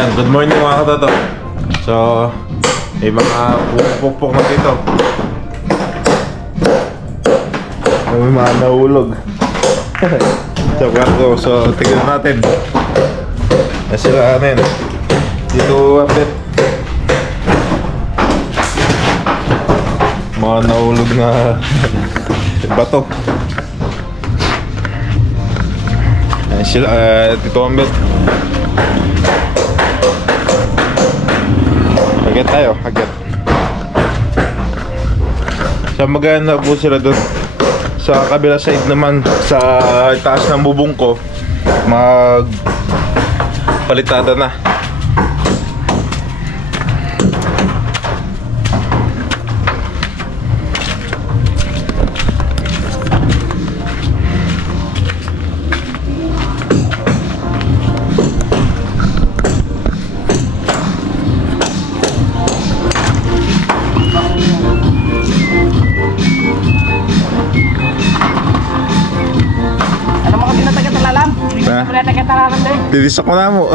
Ayan, good morning mga katoto. So, may mga pupukpok na dito. May mga nahulog sa kwarto. So, tignan natin. Nasiraan yan. Dito update. Mga nahulog na bato. Ayan sila, dito update. Agad tayo, agad. So magana po sila doon. Sa kabila side naman, sa taas ng bubong ko, palitada na. Didisak ko na mo.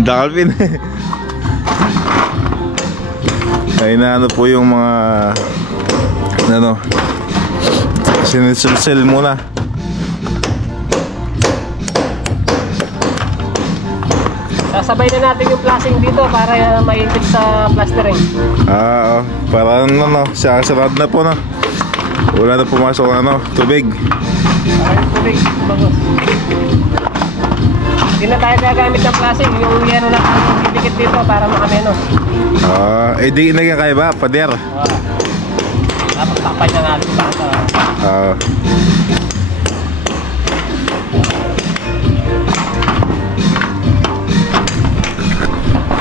Dakalpin. Ay na ano po yung mga ano, sinisilsil muna. Sasabay na natin yung flashing dito para maintip sa plastering. Oo, para ano, sarad na po na. Wala na pumasok na ano, tubig. Tubig, bagos. Hindi na tayo gagamit ng flashing, yung yero na ang didikit dito para makamenos. Di na kaya ba? Pader? Dapat takpay na natin para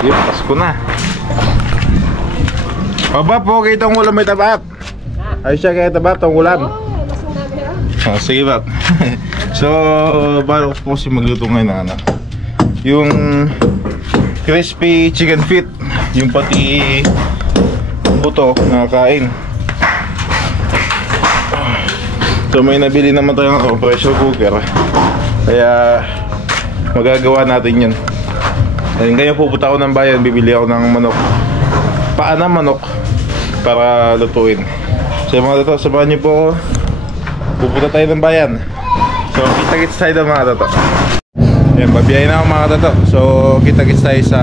Pasko na. Pabap po, kayo itong ulam may tabap. Ay siya kayo tabap, itong ulam. Sige bak. So, bago ko kasi magluto ngayon na anak. Yung crispy chicken feet, yung pati buto na kain. So may nabili naman tayo ng pressure cooker. Kaya magagawa natin yun. Ayun, ngayon pupunta ako ng bayan, bibili ako ng manok. Paa ng manok para lutuin. So mga toto, samahan niyo po ako. Pupunta tayo ng bayan. So kita-kits tayo ng mga toto. Ayan, babiyahin na ako mga toto. So kita-kits tayo sa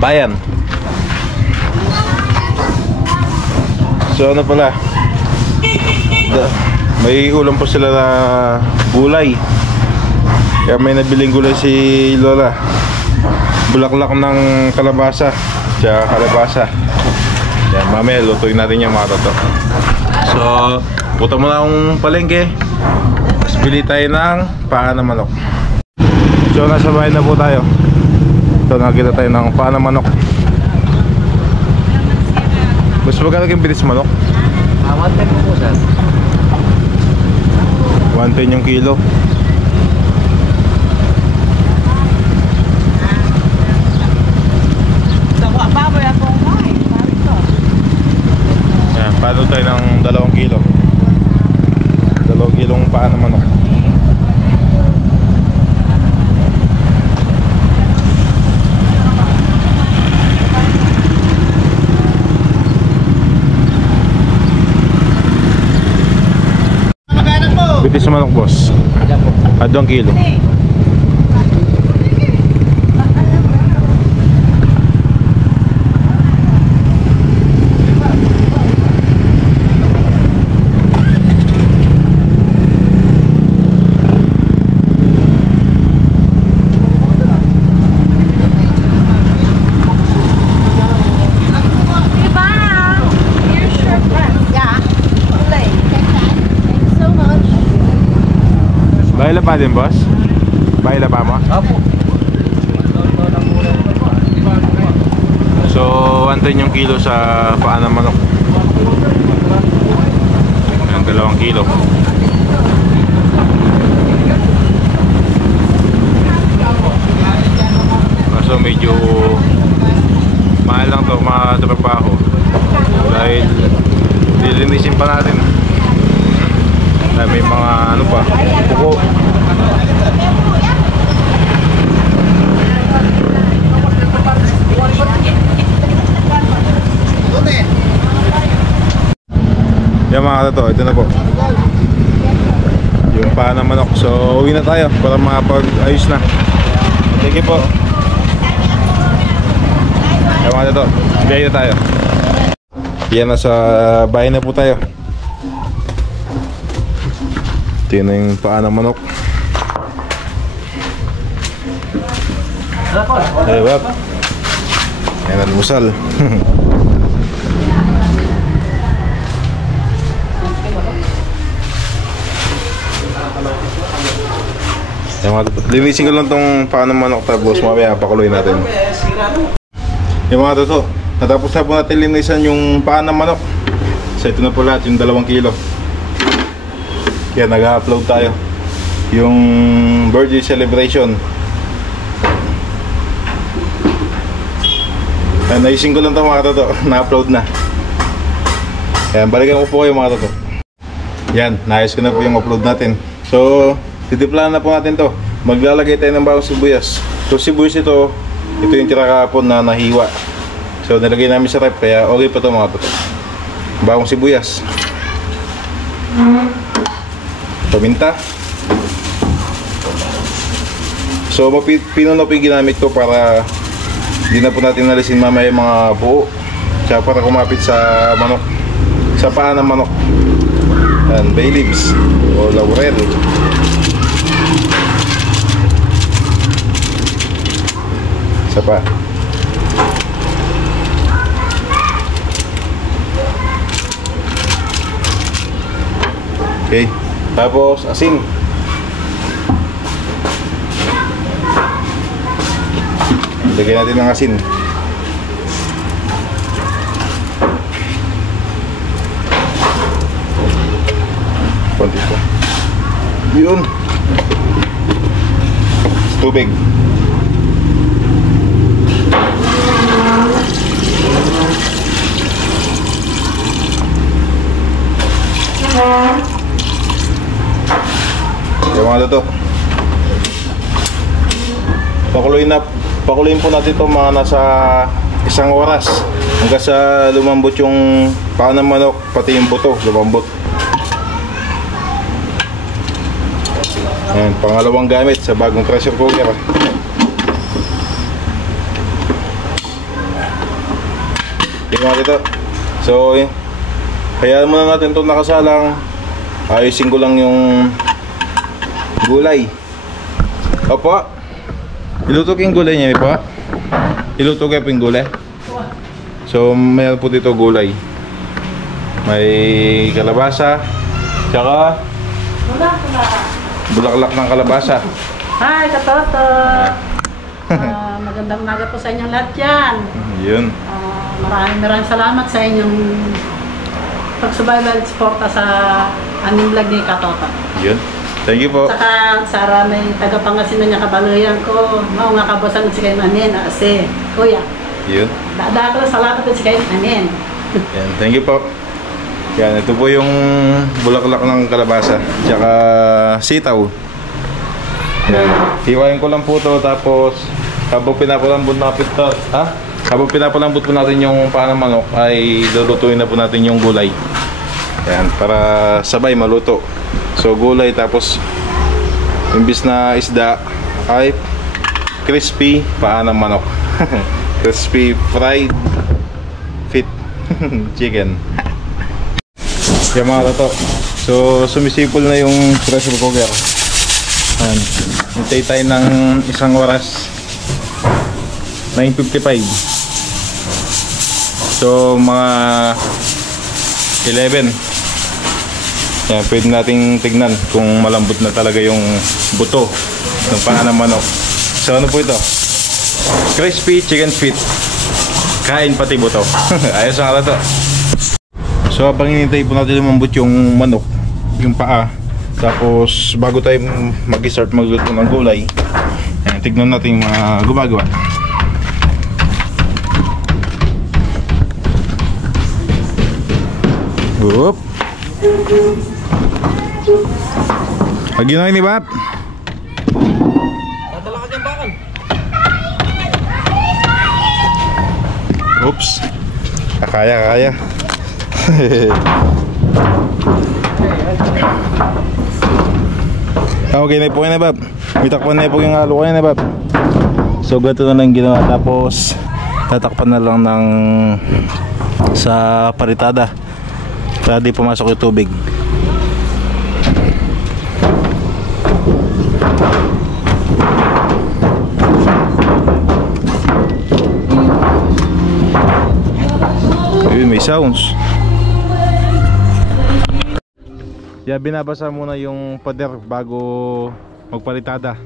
bayan. So ano pala, may ulam po sila na gulay. Kaya may nabiling gulay si Lola. Bulaklak ng kalabasa. Tsaka kalabasa. Yan, mamaya lutuin natin yung mga toto. So punta muna akong palengke. Tapos bili tayo ng paa ng manok. So nasa bahay na po tayo. So nakakita tayo ng paa ng manok. Mas magkano yung bilis manok? 110 po sir. 110 yung kilo. Yan, paano tayo ng 2 kilo. 2 kilong paa ng manok. Bitis sa manok boss. 2 kilo. Baila pa din boss? Baila pa mo? Opo. So 110 yung kilo sa paa ng manok. Ang 2 kilo. So medyo mahal lang to mga trabaho. Dahil lilinisin pa natin. Dahil may mga ano pa, kuko. mga to, ito na po. Yung paa ng manok. So uwi na tayo para makapag-ayos na. Sige po. Kaya mga to, biyahe na tayo. Yan, nasa bahay na po tayo. Ito na yung paa ng manok. Hey, wap. Yan, almusal. Linisin ko lang tong paa ng manok tapos mamaya pakuloy natin. Yung mga toto, natapos na po natin linisan yung paa ng manok. So ito na po lahat, yung 2 kilo. Kaya nag-upload tayo yung birthday celebration. Naisin ko lang ito mga toto, na-upload na. Yan, balikan ko po kayo mga toto. Yan, naayos ko na po yung upload natin. So titiplahan na po natin to. Maglalagay tayo ng bawang sibuyas. So sibuyas ito yung tira kahapon na nahiwa. So nilagay namin sa rep, kaya okay pa to mga toto. Bawang sibuyas, paminta. So pinuno po yung ginamit ko para hindi na po natin nalisin mamaya yung mga buo. Tsaka para kumapit sa manok, sa paa ng manok. And bay leaves o laurel. Isa pa. Okay. Tapos asin. Lagyan natin ng asin. Konti pa. Yun. Tubig. Yung mga to. Pakuluin po natin ito mga nasa 1 oras hanggang sa lumambot yung paa ng manok, pati yung buto lumambot. Ayan, pangalawang gamit sa bagong pressure cooker. Tingnan natin ito. So kaya muna natin ito nakasalang. Ayusin ko lang yung gulay. Opo. Iluto ko yung gulay niya po. Iluto ko yung gulay. So mayroon po dito gulay. May kalabasa, tsaka bulaklak ng kalabasa. Hi, Katoto! Magandang umaga po sa inyong lahat yan. Yun. Maraming salamat sa inyong pagsubaybay at suporta sa aming vlog ni Katoto. Yun. Thank you po. Saka Sara, may tagapangasinan niya kabaluyan ko. Mao nga kabosan si kayo namin, kasi kuya. Yun. Dada ko lang salamat at si kayo namin. Yan. Thank you po. Yan. Ito po yung bulaklak ng kalabasa. Tsaka sitaw. Yan. Hiwain ko lang po ito. Tapos habang pinapalambot natin ito. Habang pinapalambot po natin yung paa ng manok, ay lulutuin na po natin yung gulay. Yan. Para sabay maluto. So gulay tapos imbis na isda ay crispy paa ng manok. Crispy fried fit chicken. Kaya mga to. So sumisipol na yung pressure cooker. Ayan. Hintay tayo ng 1 oras. 9:55. So mga 11. Yan, pwede nating tignan kung malambot na talaga yung buto ng paa ng manok. So ano po ito? Crispy chicken feet. Kain pati buto. Ayos ang to. So habang hinintay po natin lumambot yung manok, yung paa, tapos bago tayo mag-start magluto ng gulay, ayan, tignan natin yung mga gumagawa. Whoop. Lagi na ini Bap. Dadala ka dyan bakal. Oops. Kaya. Okay na po yun, Bob. May takpan na po yung halo ko yun, Bob. So ganito na lang ginawa. Tapos tatakpan na lang ng sa paritada para di pumasok yung tubig. Ayun, may sounds. Binabasa muna yung pader bago magpalitada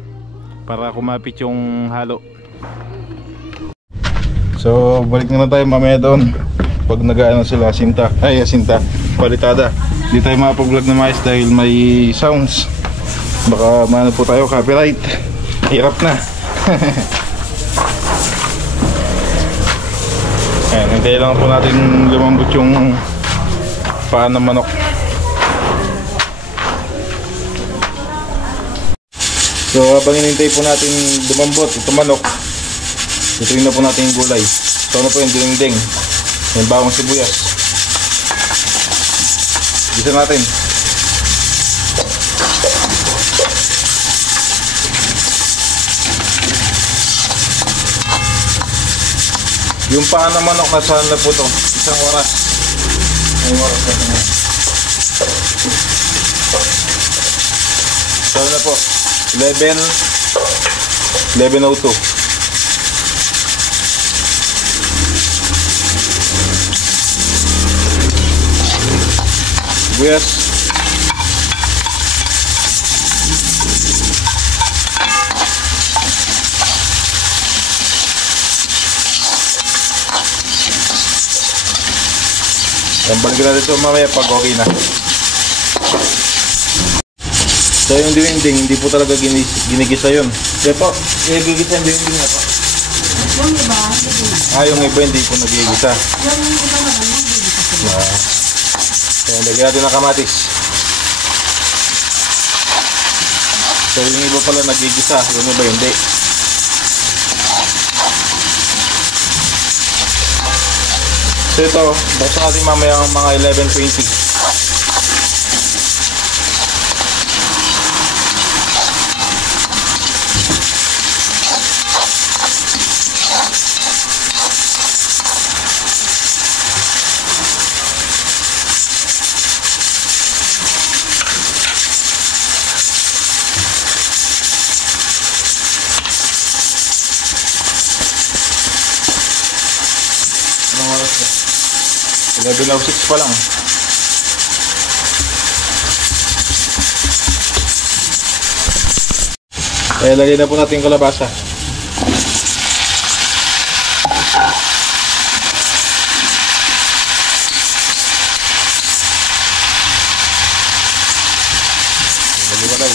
para kumapit yung halo. So balik na tayo mamaya doon pag nag-ano sila, sinta, palitada. Di tayo makapag-vlog na maayos dahil may sounds. Baka maano po tayo, copyright. Hirap na. Ayan, hintayin lang po natin lumambot yung paa ng manok. So habang hinintay po natin lumambot itong manok, ituloy na po natin yung gulay. So ano po yung dinding, yung bawang sibuyas. Gisa natin. Yung paa ng manok nasaan na po ito? Isang oras. May oras na ito. So na po 11:02. Sibuyas. Balikin natin ito mamaya pag okay na. So yung dinding, hindi po talaga ginigisa yun. Kaya po, gigisa yung dinding na po. Yung iba, Yung iba hindi po nagigisa. yung iba naman, nagigisa sila. So lagyan natin ng kamatis. So yung iba pala nagigisa, yung iba hindi. So ito, basta natin mamaya ang mga 11:20. Anong oras na? 11:06 pa lang. Kaya lagay na po natin yung kalabasa. Lagay.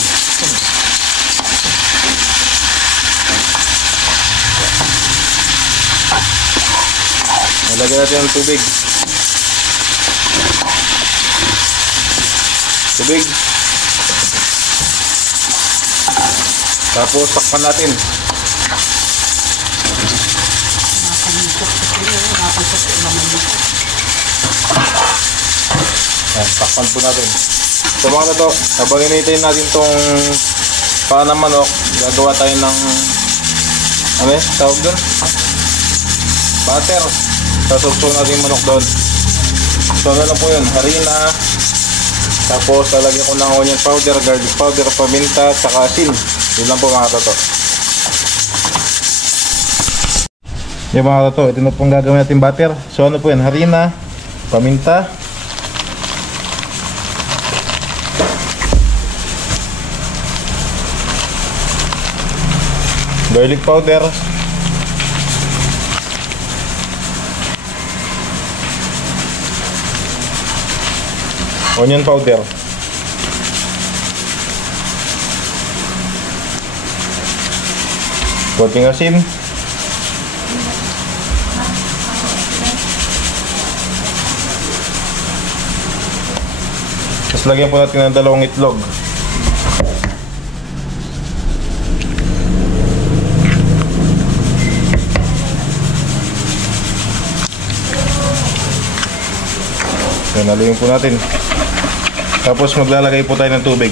Lagyan natin ng tubig. Tapos takpan natin. Ayan, takpan po natin. So mga to, habang hinihintay natin tong paa ng manok, gagawa tayo ng ano eh, tawag doon? Butter. Sasukso natin yung manok doon. So ano lang po yun, harina. Tapos lalagyan ko ng onion powder, garlic powder, paminta, saka asin. Yun lang po mga toto. Yung mga toto, ito na pong gagawin natin butter. So ano po yun, harina, paminta, garlic powder, onion powder, konting asin, tapos lagyan po natin ng 2 itlog. So, naluin po natin. Tapos maglalagay po tayo ng tubig.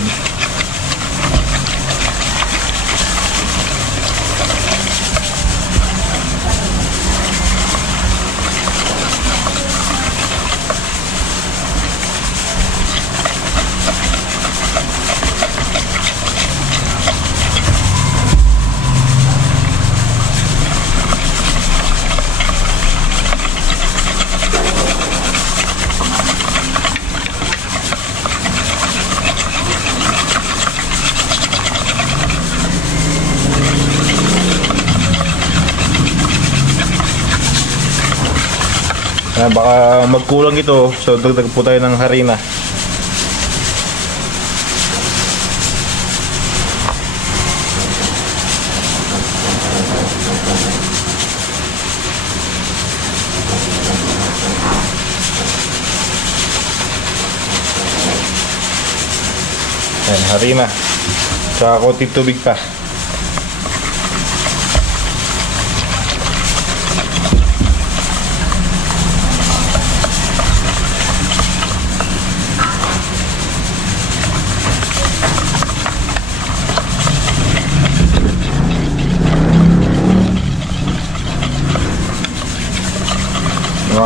Baka magkulang ito, so dagdag po tayo ng harina. Ayan, harina. Saka konting tubig pa.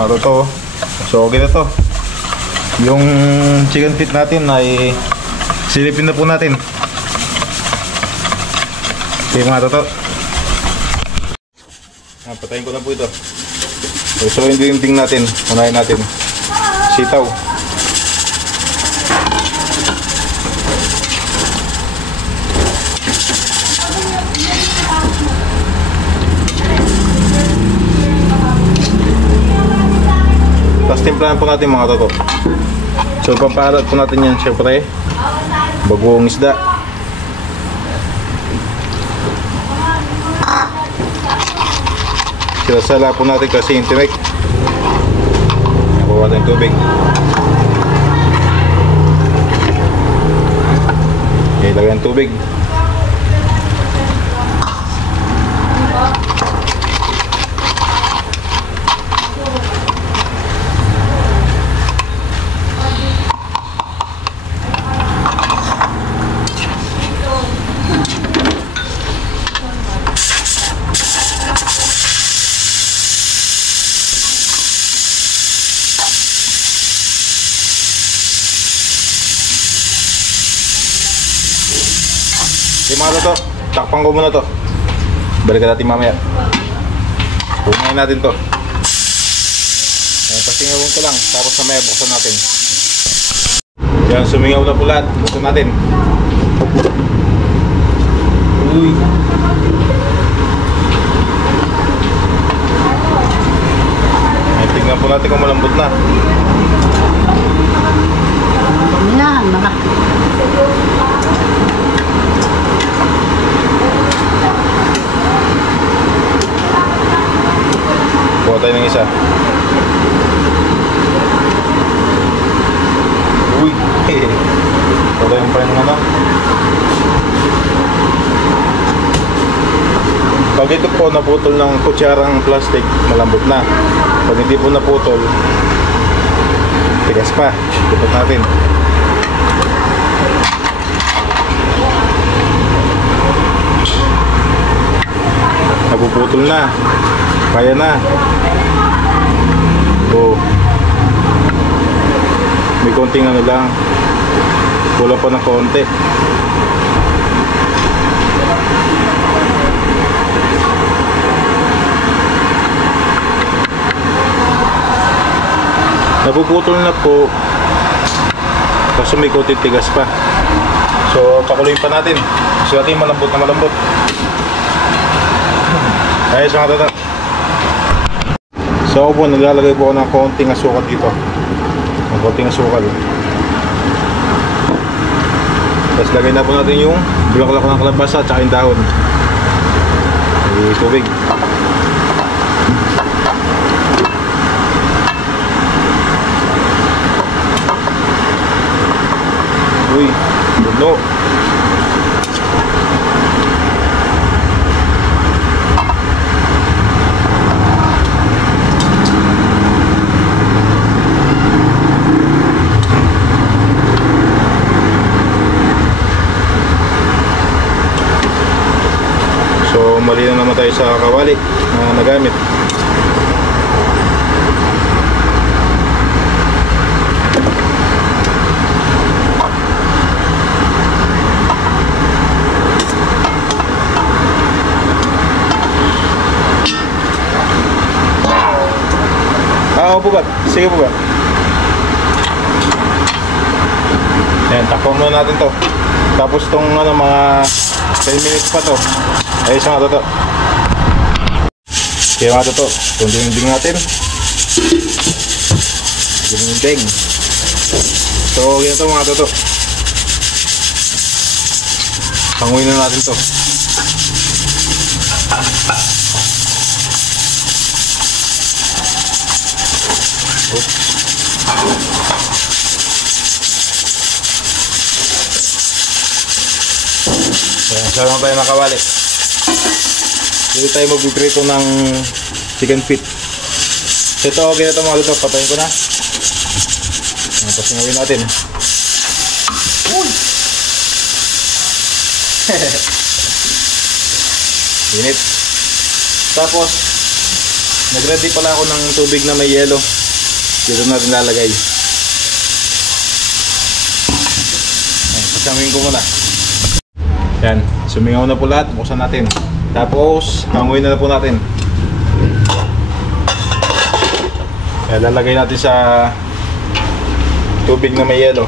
Totoo. So okay na to. Yung chicken feet natin ay silipin na po natin. Okay mga totoo. Patayin ko na po ito. So yung dinding natin, unahin natin sitaw. Tapos timplahan po natin mga toto. So pampahalat po natin yan syempre. Bagoong isda. Sinasala po natin kasi yung tinik. Nakuha natin tubig. Okay, lagyan ng tubig. Okay mga toto, takpan ko muna to. Balikan natin mamaya. Punayin natin to. Pasingawin ko lang, tapos mamaya buksan natin. Yan, sumingaw na po lahat. Buksan natin. Uy. Ay, tingnan po natin kung malambot na. Dami na, mga. Kuha tayo ng isa. Uy! Wala yung pa yung ano. Pag ito po naputol ng kutsarang plastic, malambot na. Pag hindi po naputol, tigas pa. Tutot natin. Napuputol na. Kaya na. Oh. May konting ano lang. Wala pa ng konti. Napuputol na po. Kaso may konting tigas pa. So pakuluin pa natin. So natin malambot na malambot. Ayos mga tata. So ako po, naglalagay po ako ng konting asukal dito. Ng konting asukal. Tapos lagay na po natin yung bulaklak ng kalabasa at saka yung dahon. May tubig. Uy, buno. Bali na naman tayo sa kawali na nagamit. Po ba? Sige po ba? Ayan, takpan muna natin to. Tapos tong ano, mga 10 minutes pa to. Ayos nga to. Kaya nga to. Itong dinding natin. Dinding. So, ganito mga to. Panguin na natin to. Ayan, sama tayo nakawali. Dito tayo magbiprito ng chicken feet. So ito, okay na ito mga luto. Patayin ko na. Ayan, pasingawin natin. Init. Tapos nagready pala ako ng tubig na may yelo. Dito natin lalagay. Ayan, pasingawin ko muna. Yan, sumingaw na po lahat, buksan natin. Tapos, hanguin na po natin. Kaya lalagay natin sa tubig na may yelo.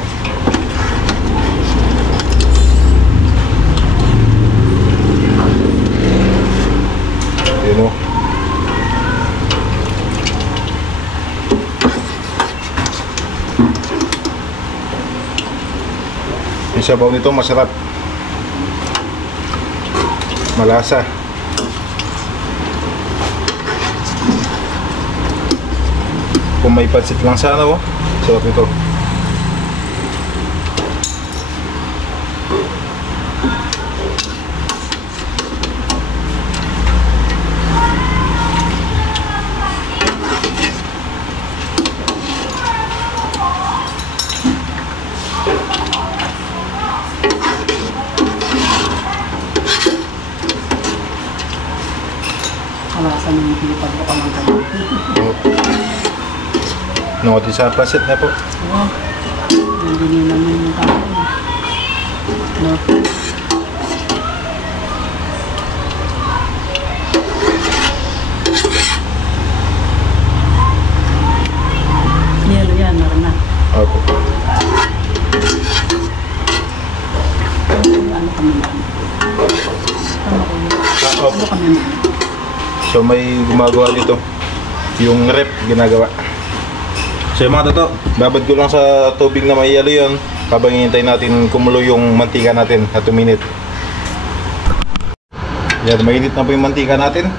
Yun o. Yung sabaw nito masarap. Malasa. Kung may pansit lang sana, oh. Sarap nito. Alasan ng pilipag ko kamang kayo. Nungoti sa pansit na po. Oo. Hindi nyo naman yung kain. No? Yelo yan, meron na. Opo. Ano kami yan? Tama ko yun. Opo. Ano kami yan? So may gumagawa dito. Yung rep ginagawa. So yung mga toto, babad ko lang sa tubig na may yelo yun. Habang hinihintay natin kumulo yung mantika natin at 2 minutes. Yan, mainit na po yung mantika natin.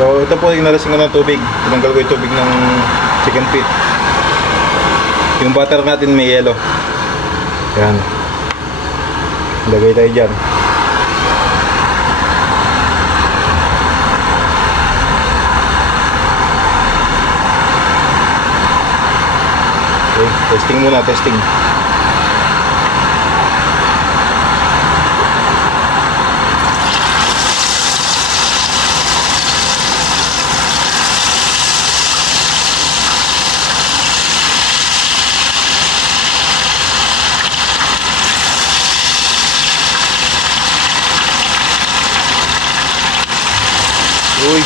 So ito po yung nalasing ko ng tubig. Tinanggal ko yung tubig ng chicken feet. Yung butter natin may yelo. Yan. Lagay tayo dyan. Okay, testing muna, testing. Uy.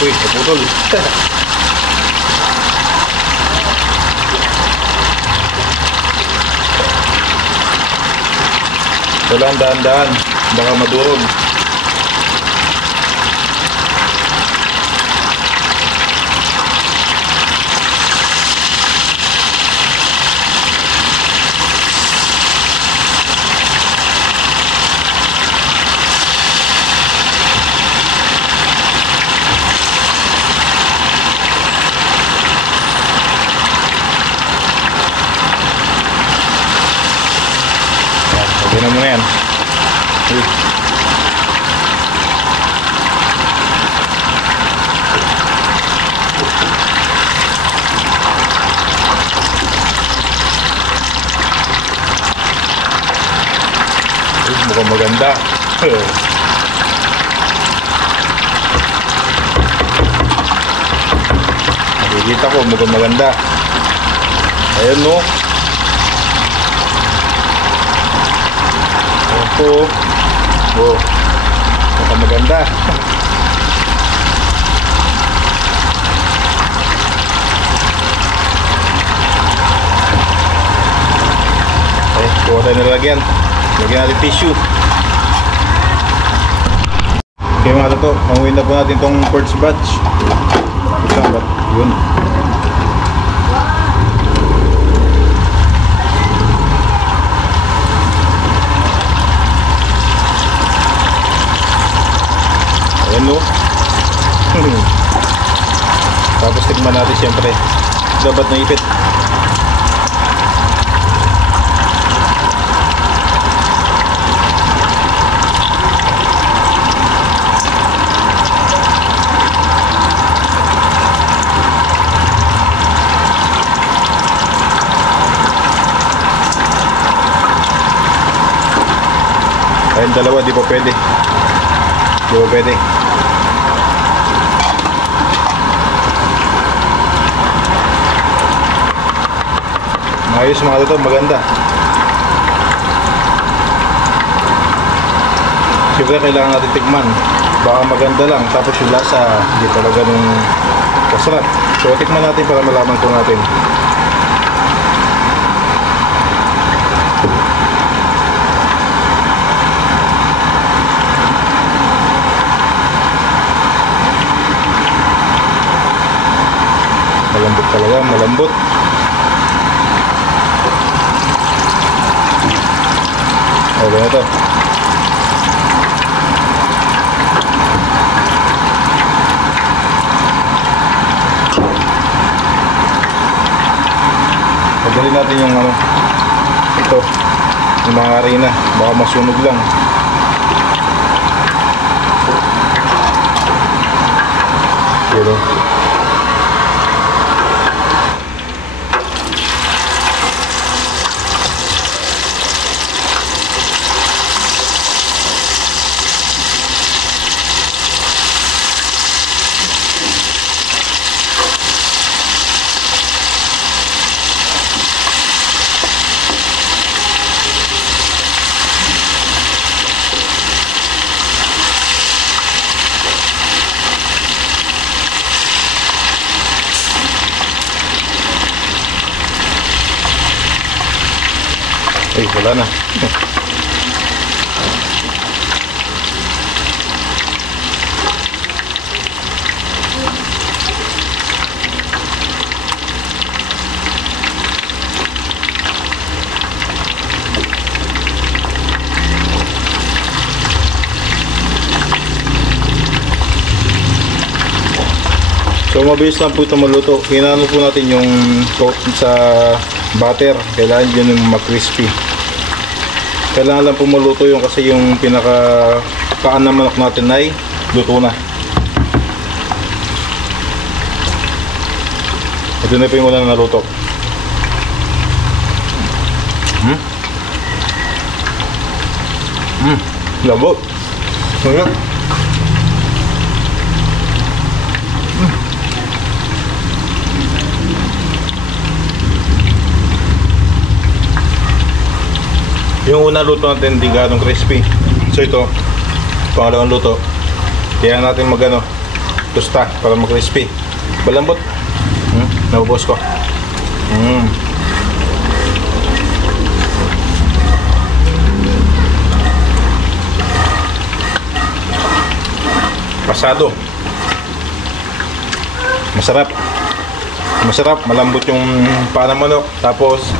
Uy, naputol. Wala, daan-daan. Baka madurog. Yan, okay na muna yan. Uy. mukhang maganda. Nakikita ko, mukhang maganda. Ayan no. Ayan po. Oh, mukhang maganda. Okay, kuha tayo nalagyan. Lagyan natin tissue. Okay mga to, panguhin na po natin itong first batch. Yun. Ayan no. Tapos tikman natin siyempre. Dapat na ipit. Ayun dalawa, di pa pwede. Di pa pwede. Ayos mga ito, maganda. Siyempre kailangan natin tikman. Baka maganda lang, tapos yung lasa hindi pala ganun kasarap. So tikman natin para malaman po natin. Malambot talaga, malambot. O, ganito. Pagdali natin yung ano, ito, yung mga harina, baka masunog lang. Pero ay, wala na. So mabilis lang po ito maluto. Hinano po natin yung coat sa butter. Kailangan yun yung mag-crispy. Kailangan lang po maluto yung kasi yung pinaka paan ng manok natin ay luto na. Ito na po yung unang naluto. Labot. Sarap. Yung una luto natin hindi ganong crispy. So ito, pangalawang luto. Kaya natin magano, tusta para mag-crispy. Balambot. Naubos ko. Pasado. Masarap. Masarap, malambot yung paa ng manok. Tapos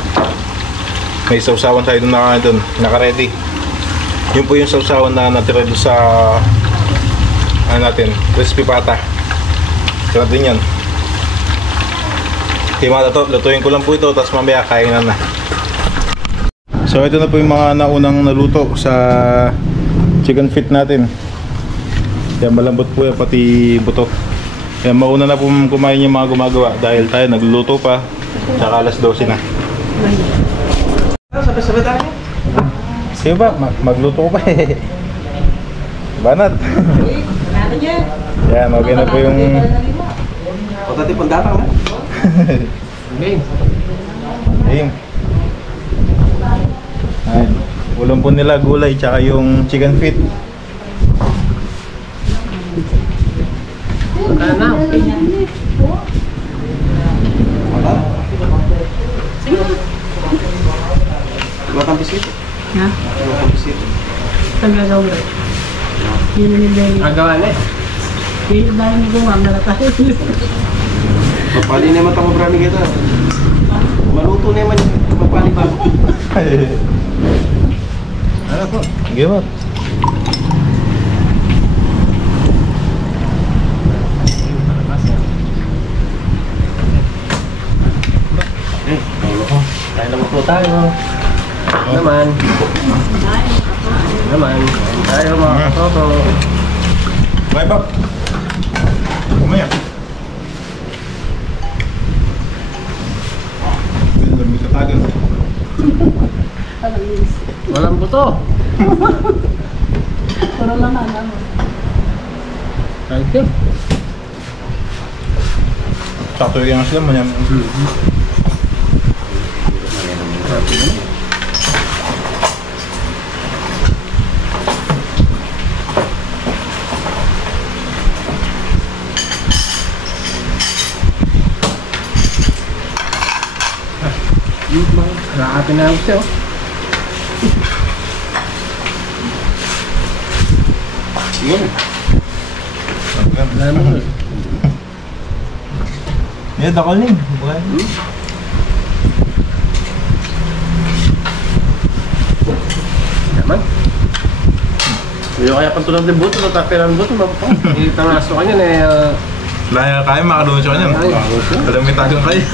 may sausawan tayo doon naka-ready. Yun po yung sausawan na natira doon sa ano natin, crispy pata. Sarap din yan. Okay mga tato, lutuin ko lang po ito, tapos mamaya kainan na. So ito na po yung mga naunang naluto sa chicken feet natin. Kaya malambot po yan, pati buto. Kaya mauna na po kumain yung mga gumagawa dahil tayo nagluluto pa, tsaka alas 12 na. Sige ba, magluto ko pa eh. Banat. Ano niya? Yan, okay na po yung... Pagkati pagdatang na. Okay. Ayun. Ayun. Ulam po nila gulay tsaka yung chicken feet. Magkano na? Batang bisito. Ha? Batang bisito. Saan gagawin? Yun yung Benny. Agawa na eh. Yun dahil ni Gumam na tayo. Mapali naman ito mabrami kita. Maluto naman. Mapali ba? Ano po? Sige po. Tayo naman po tayo. Naman. Naman. Tayo mga katoto. Bye, Bob. Kumaya. Dami sa tagal. Walang buto. Puro naman, ano? Thank you. Sakto yung sila mo niya. Nakakapin na ako siya. Yun. Wala naman. Yeah, dakol ning. Bukan. Naman. Hindi kaya pantulog ng buto. Natapiran ng buto. Itangaso ka niyan eh. Laya kaya makadunod siya niyan. Alam may tagang kayo.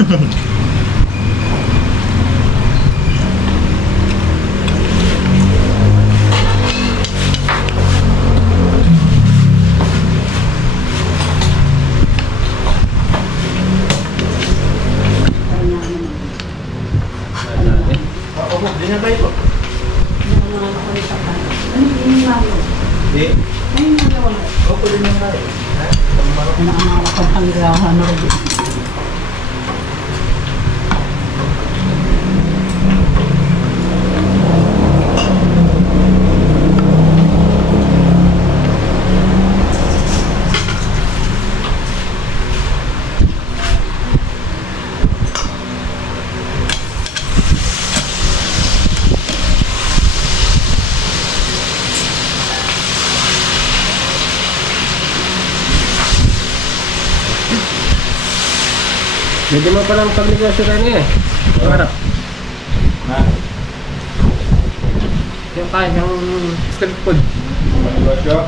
Medyo mo palang pagnegosyo ka niya eh. Harap. Na. Yung kaya, yung street food. Negosyo.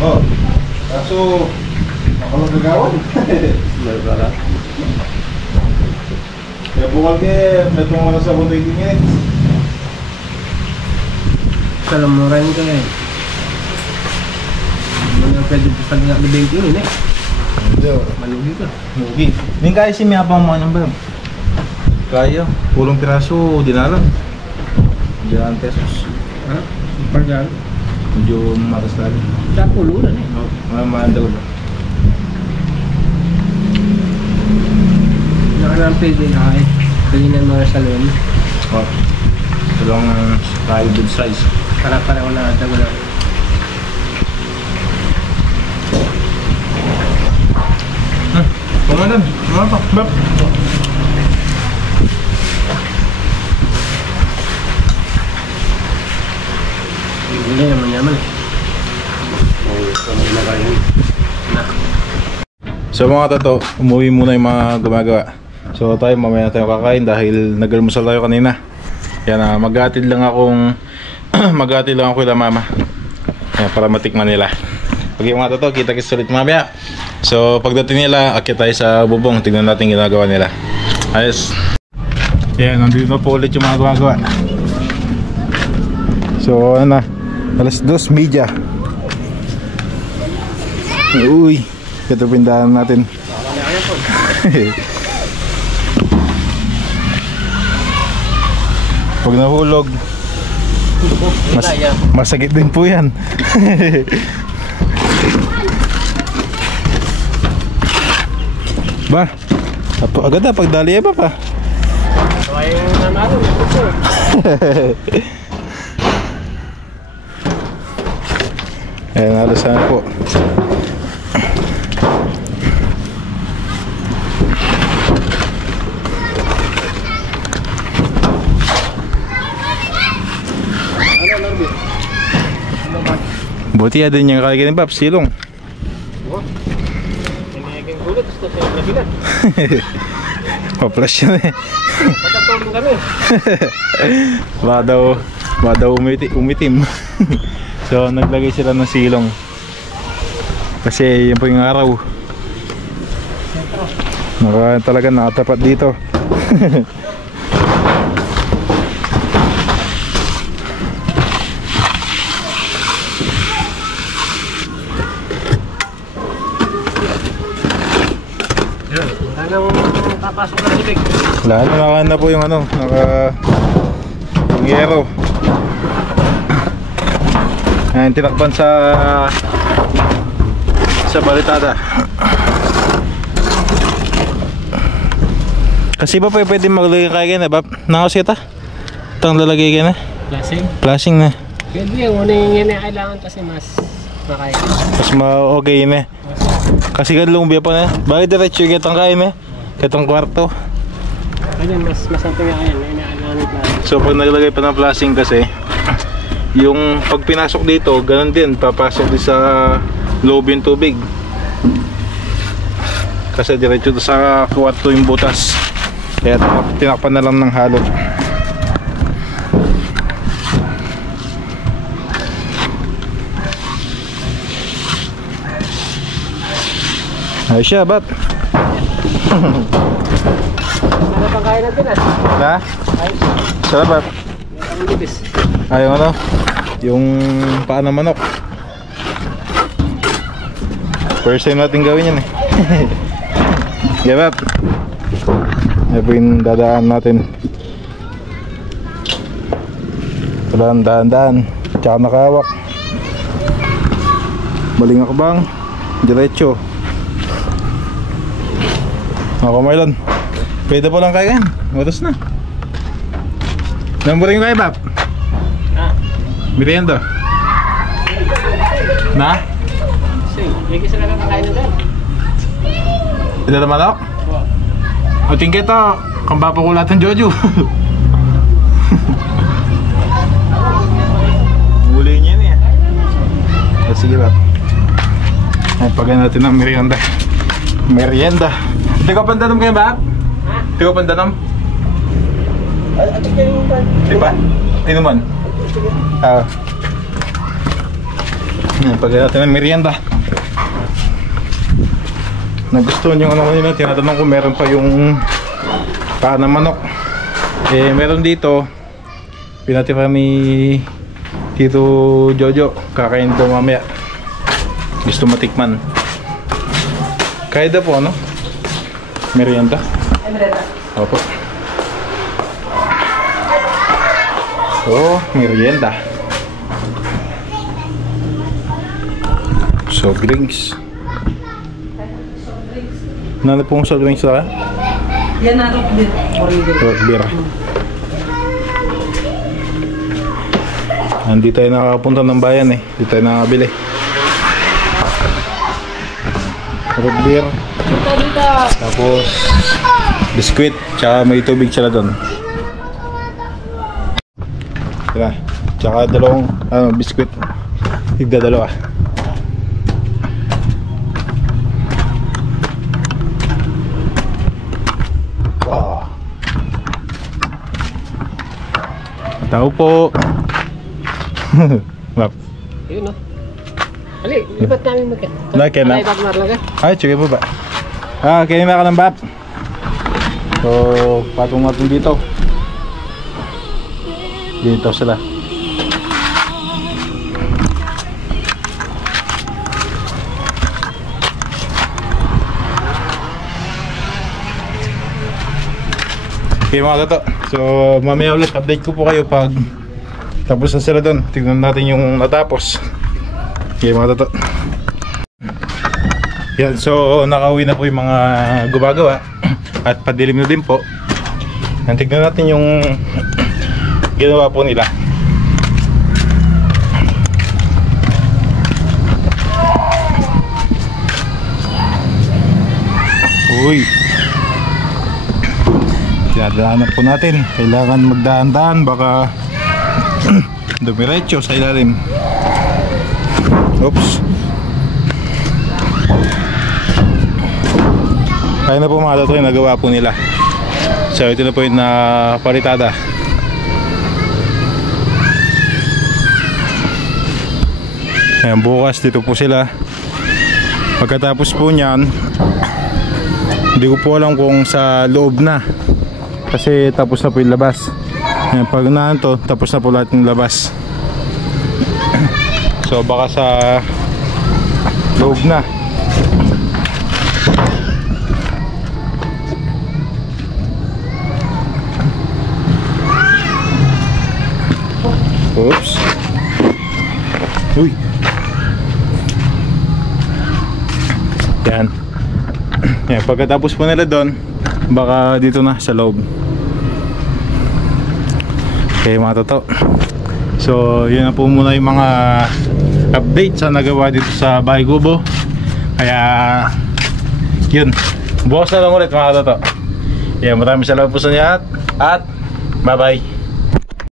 Oh. Kaso ako lang gagawin. Meron pala. Kaya bukal kayo, may tungo sa buto 18 minutes. Salamuran ka eh. Hindi mo na pwede pag nga 20 yun eh. Hindi. Malugi ka. Mugi. Hindi kaya si Miyabang mo anong ba? Kaya. Pulong piraso, dinalang. Diyan pesos. Ha? Pagyan. Medyo matas lagi. Sa pulunan eh. Mamandaw ba? Hindi ka lang pwede na eh. Pwede na mga salon. Oh. Ito lang tayo good size. Para-para ko na ata mo na. Kumalan. Ano pa? Bap. Hindi naman yaman eh. So mga tato, umuwi muna yung mga gumagawa. So tayo mamaya na tayo kakain dahil nag-almusal tayo kanina. Kaya maghatid lang akong maghatid lang ako kila mama. Kaya para matikman nila. Okay mga tato, kita-kits ulit mamaya. So pagdating nila, akit tayo sa bubong. Tignan natin ginagawa nila. Ayos. Yan, nandito na po ulit yung mga gumagawa. So ano na, alas 2:30. Uy, ito pindahan natin. Pag nahulog, Masakit din po yan. Ba? Agad na pagdali ba pa? Kaya yung nanalo, ito. Ayan, nalasan po. Buti ya din yung kakainin Pap, silong. Hinihiging gulat, gusto siya yung nabigat. Pa-flash yun eh. Patatuloy kami. Baka daw umitim. So naglagay sila ng silong. Kasi yan po yung araw. Talaga nakatapat dito. Anong papasok na sibig? Lahat na po yung ano, yung yero. Ayan, tinakpan sa balitada. Kasi ba pwede maglagay kayo na ba? Nakasita? Itong lalagay ka na? Lasing? Flashing na. Pwede yung una yung yun kailangan kasi mas makaya. Mas okay na. Kasi ganun lumbiya pa na. Bakit diretso yung itong kain na? Itong kwarto. Ayun, mas masante nga yan. So pag naglagay pa ng flashing kasi, yung pag pinasok dito, ganun din, papasok din sa loob yung tubig. Kasi diretso sa kwarto yung butas. Kaya tinakpan na lang ng halo. Ayos siya, bat. Sarap ang kain natin Ha? Ayos. Sarap, bat. Ang libis. Yung ano? Yung paa ng manok. First time natin gawin yan eh. Yeah, bat. Yan po yung dadaan natin. Walang dahan-dahan. Tsaka nakahawak. Baling akbang. Diretso. Ako Marlon, pwede po lang kayo yan. Oras na. Namburin kayo, Bap? Merienda. Na? Sige sila lang ang kain natin. Ito na manok? O tingkit to, kung papakulat ng Jojo. Huli niya niya. Sige, Bap. Ay, pagyan natin ng merienda. Merienda. Hindi ko pandanom kayo, Bap? Hindi ko pandanom? Di ba? Inuman? Pagyan natin ng merienda. Nagustuhan yung ano ko nila. Tinatanong ko meron pa yung paa ng manok. Eh, meron dito. Pinatira ni Tito Jojo. Kakain daw mamaya. Gusto matikman. Kaya daw po ano? Merienda? Ay, merienda. Opo. So, merienda. Soft drinks. Nano pong soft drinks na? Yan na root beer. Root beer. Hindi tayo nakakapunta ng bayan eh. Hindi tayo nakakabili. Root beer. Tapos biskuit. Tsaka may tubig sila doon. Tira. Tsaka dalawang biskuit. Higda dalawa. Wow. Tao po. Map. Yun o. Ali, lipat namin magkat. Laki na. Alay, pagmar lang ka. Ay, sige po ba? Kaya na ka ng bap. So, patong natin dito. Dito sila. Okay mga gato. So, mamaya ulit update ko po kayo pag Tapos na sila doon. Tignan natin yung natapos. Okay mga toto. Yan, so nakauwi na po yung mga gumagawa. At padilim na din po. Tignan natin yung ginawa po nila. Uy, dinadaanan po natin. Kailangan magdaan-daan, baka dumiretso sa ilalim. Oops. Kaya na po mga toto yung nagawa po nila. So ito na po yung napalitada. Ayan, bukas dito po sila. Pagkatapos po nyan, hindi ko po alam kung sa loob na, kasi tapos na po yung labas. Ayan, pag naanto, tapos na po lahat yung labas. So baka sa loob na. Oops. Uy. Yan. Yan, pagkatapos po nila doon, baka dito na sa loob. Okay mga toto. So yun na po muna yung mga update sa nagawa dito sa Bahay Kubo. Kaya yun, bukas na lang ulit mga toto. Yan, maraming salamat po sa inyo at bye bye.